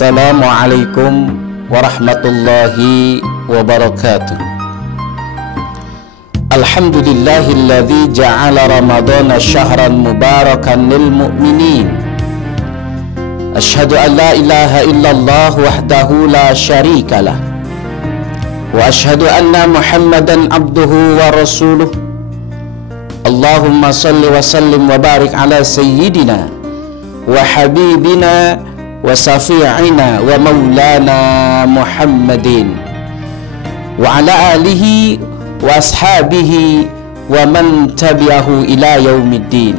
Assalamualaikum warahmatullahi wabarakatuh. Alhamdulillahilladzi ja'ala ramadhana syahran mubarakan lil mu'minin. Asyhadu an la ilaha illallah wahdahu la syarikalah. Wa asyhadu anna Muhammadan abduhu wa rasuluh. Allahumma salli wa sallim wa barik ala sayyidina wa habibina wa safi'ina wa maulana Muhammadin wa ala alihi wa ashabihi wa man tabi'ahu ila yaumiddin.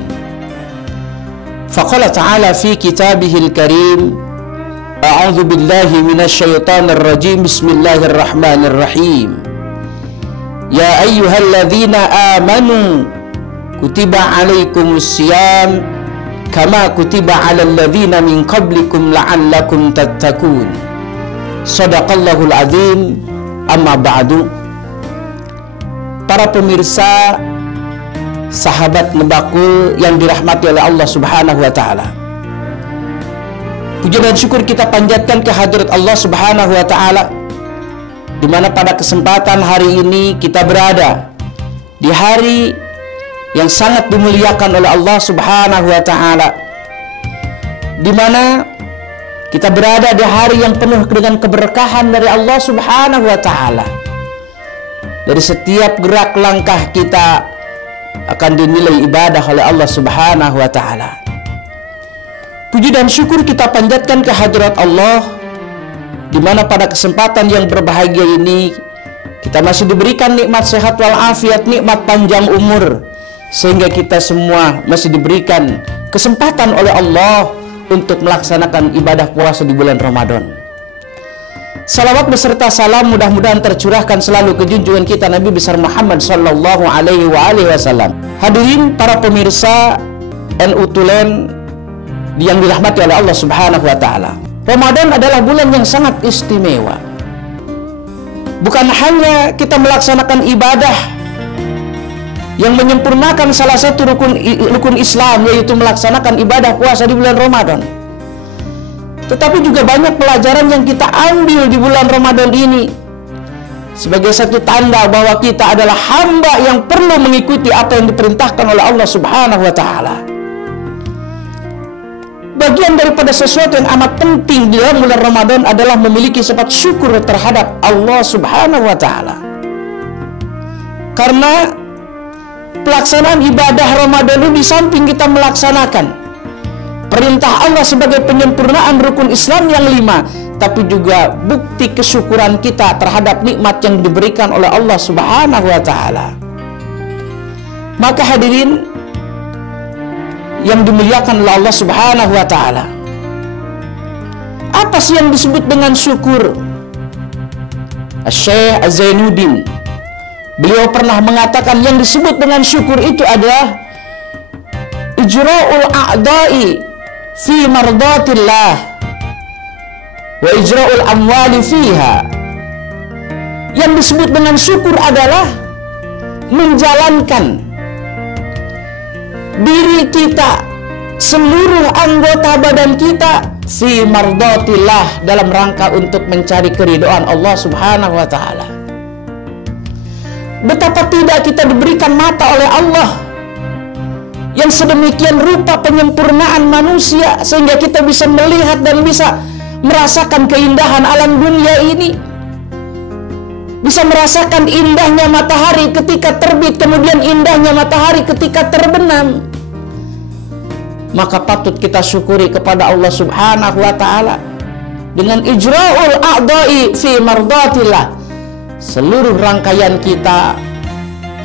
Faqala ta'ala fi kitabihil karim, a'udzu billahi minasy syaithanir rajim, bismillahirrahmanirrahim. Ya ayyuhalladzina amanu kutiba alaikumus syiyam kama kutiba alal ladzina min qablikum la'allakum tattaqun. Shadaqallahul azim. Amma ba'du. Para pemirsa, sahabat Ngebakul yang dirahmati oleh Allah Subhanahu wa taala. Puji dan syukur kita panjatkan kehadirat Allah Subhanahu wa taala, di mana pada kesempatan hari ini kita berada di hari yang sangat dimuliakan oleh Allah Subhanahu wa taala, di mana kita berada di hari yang penuh dengan keberkahan dari Allah Subhanahu wa taala. Dari setiap gerak langkah kita akan dinilai ibadah oleh Allah Subhanahu wa taala. Puji dan syukur kita panjatkan kehadirat Allah, di mana pada kesempatan yang berbahagia ini kita masih diberikan nikmat sehat walafiat, nikmat panjang umur, sehingga kita semua masih diberikan kesempatan oleh Allah untuk melaksanakan ibadah puasa di bulan Ramadan. Salawat beserta salam mudah-mudahan tercurahkan selalu ke junjungan kita Nabi besar Muhammad sallallahu alaihi wasallam. Hadirin para pemirsa NU Tulen yang dirahmati oleh Allah Subhanahu wa taala. Ramadan adalah bulan yang sangat istimewa. Bukan hanya kita melaksanakan ibadah yang menyempurnakan salah satu rukun Islam, yaitu melaksanakan ibadah puasa di bulan Ramadan, tetapi juga banyak pelajaran yang kita ambil di bulan Ramadan ini sebagai satu tanda bahwa kita adalah hamba yang perlu mengikuti apa yang diperintahkan oleh Allah Subhanahu wa taala. Bagian daripada sesuatu yang amat penting di dalam bulan Ramadan adalah memiliki sifat syukur terhadap Allah Subhanahu wa taala. Karena pelaksanaan ibadah Ramadan ini, di samping kita melaksanakan perintah Allah sebagai penyempurnaan rukun Islam yang 5, tapi juga bukti kesyukuran kita terhadap nikmat yang diberikan oleh Allah Subhanahu wa taala. Maka hadirin yang dimuliakan oleh Allah Subhanahu wa taala, apa sih yang disebut dengan syukur? Syekh Az-Zainuddin, beliau pernah mengatakan yang disebut dengan syukur itu adalah ijra'ul a'da'i fi mardatillah wa ijra'ul amwali fiha. Yang disebut dengan syukur adalah menjalankan diri kita, seluruh anggota badan kita fi mardatillah, dalam rangka untuk mencari keridhaan Allah Subhanahu wa taala. Betapa tidak kita diberikan mata oleh Allah yang sedemikian rupa penyempurnaan manusia, sehingga kita bisa melihat dan bisa merasakan keindahan alam dunia ini, bisa merasakan indahnya matahari ketika terbit, kemudian indahnya matahari ketika terbenam. Maka patut kita syukuri kepada Allah Subhanahu wa taala dengan ijra'ul a'dha'i fi mardatillah. Seluruh rangkaian kita,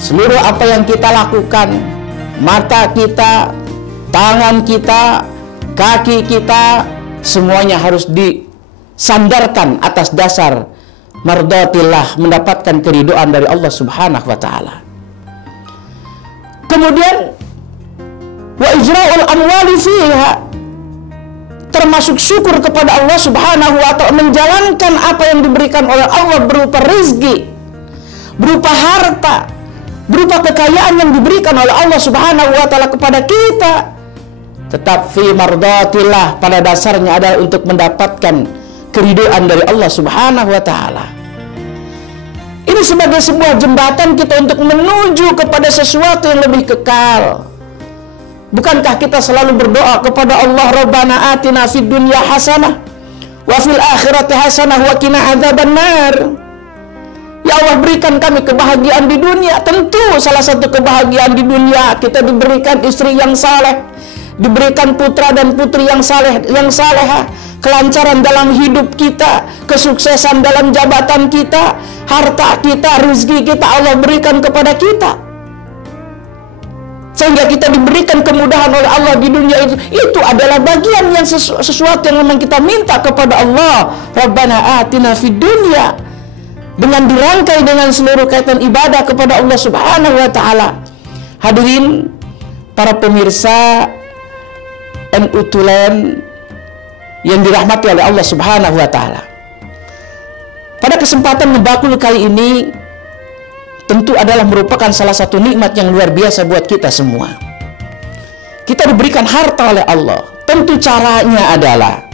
seluruh apa yang kita lakukan, mata kita, tangan kita, kaki kita, semuanya harus disandarkan atas dasar mardatillah, mendapatkan keridhaan dari Allah Subhanahu wa taala. Kemudian wa ijra'ul amwali fiha, termasuk syukur kepada Allah Subhanahu wa ta'ala, menjalankan apa yang diberikan oleh Allah berupa rezeki, berupa harta, berupa kekayaan yang diberikan oleh Allah Subhanahu wa ta'ala kepada kita, tetap fi mardatillah, pada dasarnya adalah untuk mendapatkan keridhaan dari Allah Subhanahu wa Ta'ala. Ini sebagai sebuah jembatan kita untuk menuju kepada sesuatu yang lebih kekal. Bukankah kita selalu berdoa kepada Allah, Rabbana atina fid dunya hasanah wa fil akhirati hasanah wa qina adzabannar. Ya Allah, berikan kami kebahagiaan di dunia. Tentu salah satu kebahagiaan di dunia kita diberikan istri yang saleh, diberikan putra dan putri yang saleh, yang salehah, kelancaran dalam hidup kita, kesuksesan dalam jabatan kita, harta kita, rezeki kita Allah berikan kepada kita, sehingga kita diberikan kemudahan oleh Allah di dunia itu. Itu adalah bagian yang sesuatu yang memang kita minta kepada Allah, Rabbana atina fid dunya, dengan dirangkai dengan seluruh kaitan ibadah kepada Allah Subhanahu wa Ta'ala. Hadirin para pemirsa NU Tulen yang dirahmati oleh Allah Subhanahu wa Ta'ala, pada kesempatan Ngebakul kali ini tentu adalah merupakan salah satu nikmat yang luar biasa buat kita semua. Kita diberikan harta oleh Allah. Tentu caranya adalah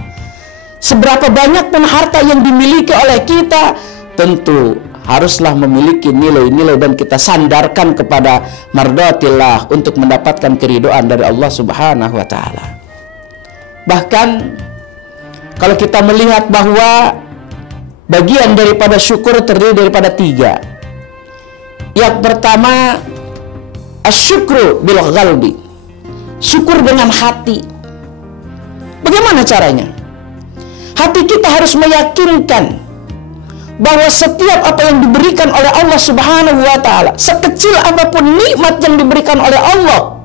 seberapa banyak pun harta yang dimiliki oleh kita, tentu haruslah memiliki nilai-nilai dan kita sandarkan kepada mardatillah untuk mendapatkan keridhaan dari Allah Subhanahu wa Ta'ala. Bahkan kalau kita melihat bahwa bagian daripada syukur terdiri daripada 3. Yang pertama, asyukru bil qalbi, syukur dengan hati. Bagaimana caranya? Hati kita harus meyakinkan bahwa setiap apa yang diberikan oleh Allah Subhanahu wa Ta'ala, sekecil apapun nikmat yang diberikan oleh Allah,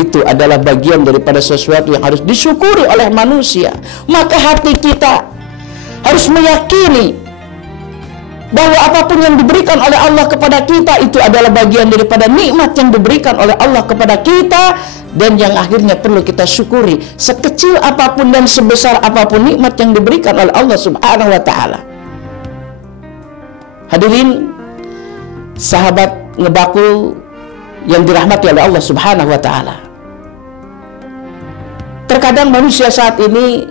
itu adalah bagian daripada sesuatu yang harus disyukuri oleh manusia. Maka hati kita harus meyakini bahwa apapun yang diberikan oleh Allah kepada kita itu adalah bagian daripada nikmat yang diberikan oleh Allah kepada kita, dan yang akhirnya perlu kita syukuri sekecil apapun dan sebesar apapun nikmat yang diberikan oleh Allah Subhanahu wa Ta'ala. Hadirin sahabat Ngebakul yang dirahmati oleh Allah Subhanahu wa Ta'ala, terkadang manusia saat ini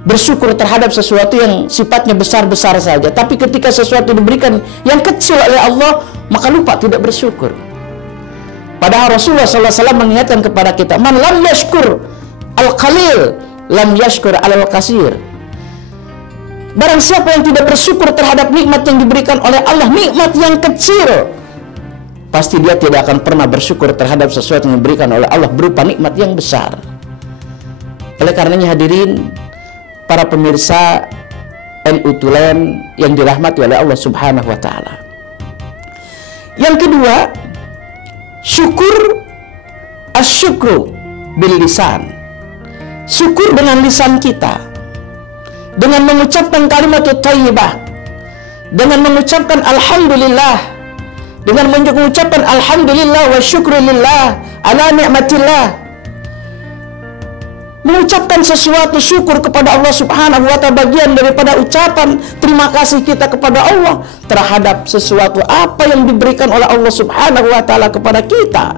bersyukur terhadap sesuatu yang sifatnya besar-besar saja, tapi ketika sesuatu diberikan yang kecil oleh Allah, maka lupa tidak bersyukur. Padahal Rasulullah SAW mengingatkan kepada kita, man lam yashkur al-qalil lam yashkur al-kasir. Barang siapa yang tidak bersyukur terhadap nikmat yang diberikan oleh Allah, nikmat yang kecil, pasti dia tidak akan pernah bersyukur terhadap sesuatu yang diberikan oleh Allah berupa nikmat yang besar. Oleh karenanya hadirin para pemirsa NU Tulen yang dirahmati oleh Allah Subhanahu wa Ta'ala, yang kedua, syukur asyukru bil lisan, syukur dengan lisan kita, dengan mengucapkan kalimat thayyibah, dengan mengucapkan alhamdulillah, dengan mengucapkan alhamdulillah wa syukrulillah ala ni'matillah, mengucapkan sesuatu syukur kepada Allah Subhanahu wa Ta'ala, bagian daripada ucapan terima kasih kita kepada Allah terhadap sesuatu apa yang diberikan oleh Allah Subhanahu wa Ta'ala kepada kita.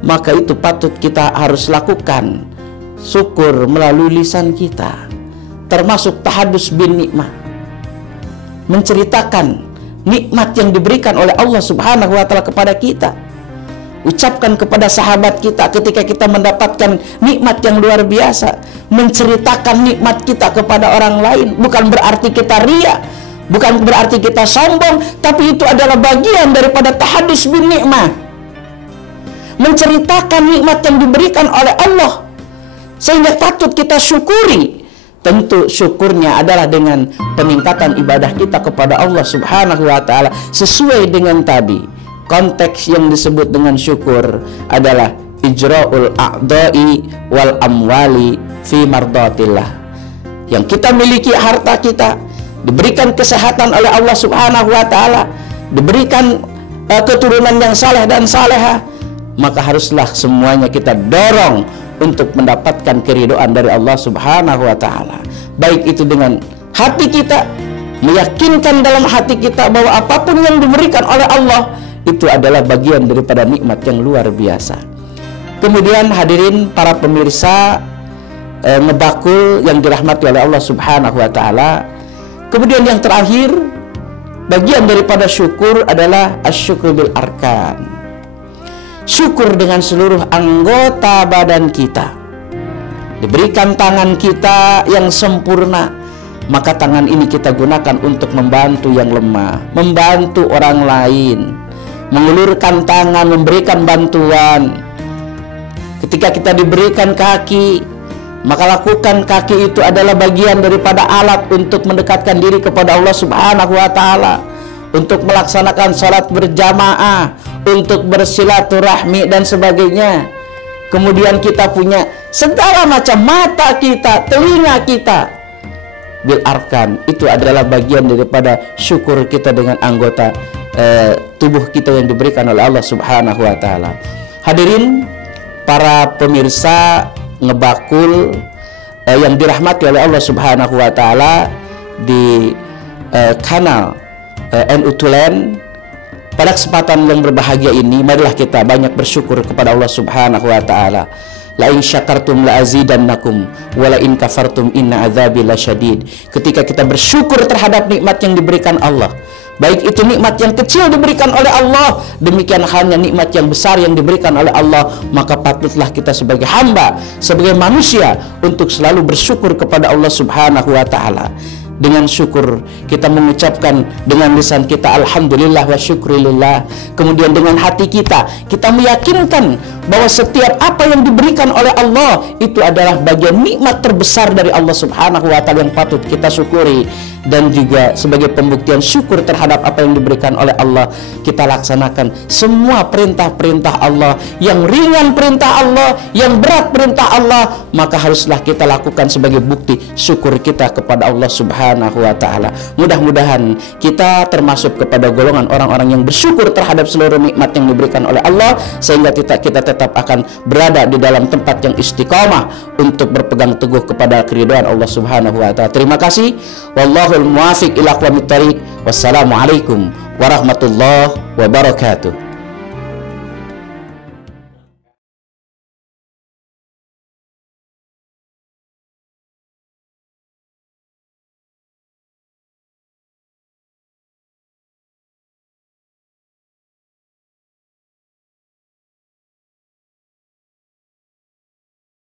Maka itu patut kita harus lakukan syukur melalui lisan kita, termasuk tahadus bin nikmah, menceritakan nikmat yang diberikan oleh Allah Subhanahu wa Ta'ala kepada kita. Ucapkan kepada sahabat kita ketika kita mendapatkan nikmat yang luar biasa, menceritakan nikmat kita kepada orang lain. Bukan berarti kita ria, bukan berarti kita sombong, tapi itu adalah bagian daripada tahadus bin nikmah, menceritakan nikmat yang diberikan oleh Allah, sehingga patut kita syukuri. Tentu syukurnya adalah dengan peningkatan ibadah kita kepada Allah Subhanahu wa Ta'ala sesuai dengan tadi. Konteks yang disebut dengan syukur adalah ijra'ul a'dha'i wal amwali fi mardatillah. Yang kita miliki harta kita, diberikan kesehatan oleh Allah Subhanahu wa Ta'ala, diberikan keturunan yang saleh dan salehah, maka haruslah semuanya kita dorong untuk mendapatkan keridhaan dari Allah Subhanahu wa Ta'ala. Baik itu dengan hati kita, meyakinkan dalam hati kita bahwa apapun yang diberikan oleh Allah itu adalah bagian daripada nikmat yang luar biasa. Kemudian hadirin para pemirsa ngebakul yang dirahmati oleh Allah Subhanahu wa taala. Kemudian yang terakhir, bagian daripada syukur adalah asyukru bil arkan. Syukur dengan seluruh anggota badan kita. Diberikan tangan kita yang sempurna, maka tangan ini kita gunakan untuk membantu yang lemah, membantu orang lain, mengulurkan tangan, memberikan bantuan. Ketika kita diberikan kaki, maka lakukan kaki itu adalah bagian daripada alat untuk mendekatkan diri kepada Allah Subhanahu wa taala, untuk melaksanakan salat berjamaah, untuk bersilaturahmi dan sebagainya. Kemudian kita punya segala macam, mata kita, telinga kita. Bil arkan, itu adalah bagian daripada syukur kita dengan anggota tubuh kita yang diberikan oleh Allah Subhanahu wa taala. Hadirin para pemirsa ngebakul yang dirahmati oleh Allah Subhanahu wa taala di kanal NU Tulen, pada kesempatan yang berbahagia ini, marilah kita banyak bersyukur kepada Allah Subhanahu wa taala. La in syakartum la azidannakum wa la in kafartum inna adzabi lasyadid. Ketika kita bersyukur terhadap nikmat yang diberikan Allah, baik itu nikmat yang kecil diberikan oleh Allah, demikian halnya nikmat yang besar yang diberikan oleh Allah, maka patutlah kita sebagai hamba, sebagai manusia untuk selalu bersyukur kepada Allah Subhanahu wa taala. Dengan syukur kita mengucapkan dengan lisan kita alhamdulillah wa syukurillah. Kemudian dengan hati kita meyakinkan bahwa setiap apa yang diberikan oleh Allah itu adalah bagian nikmat terbesar dari Allah Subhanahu wa taala yang patut kita syukuri. Dan juga sebagai pembuktian syukur terhadap apa yang diberikan oleh Allah, kita laksanakan semua perintah-perintah Allah. Yang ringan perintah Allah, yang berat perintah Allah, maka haruslah kita lakukan sebagai bukti syukur kita kepada Allah Subhanahu wa taala. Mudah-mudahan kita termasuk kepada golongan orang-orang yang bersyukur terhadap seluruh nikmat yang diberikan oleh Allah, sehingga kita tetap akan berada di dalam tempat yang istiqamah untuk berpegang teguh kepada keridhaan Allah Subhanahu wa taala. Terima kasih. Wallahul muwaffiq ila aqwamit thariq. Wassalamualaikum warahmatullahi wabarakatuh.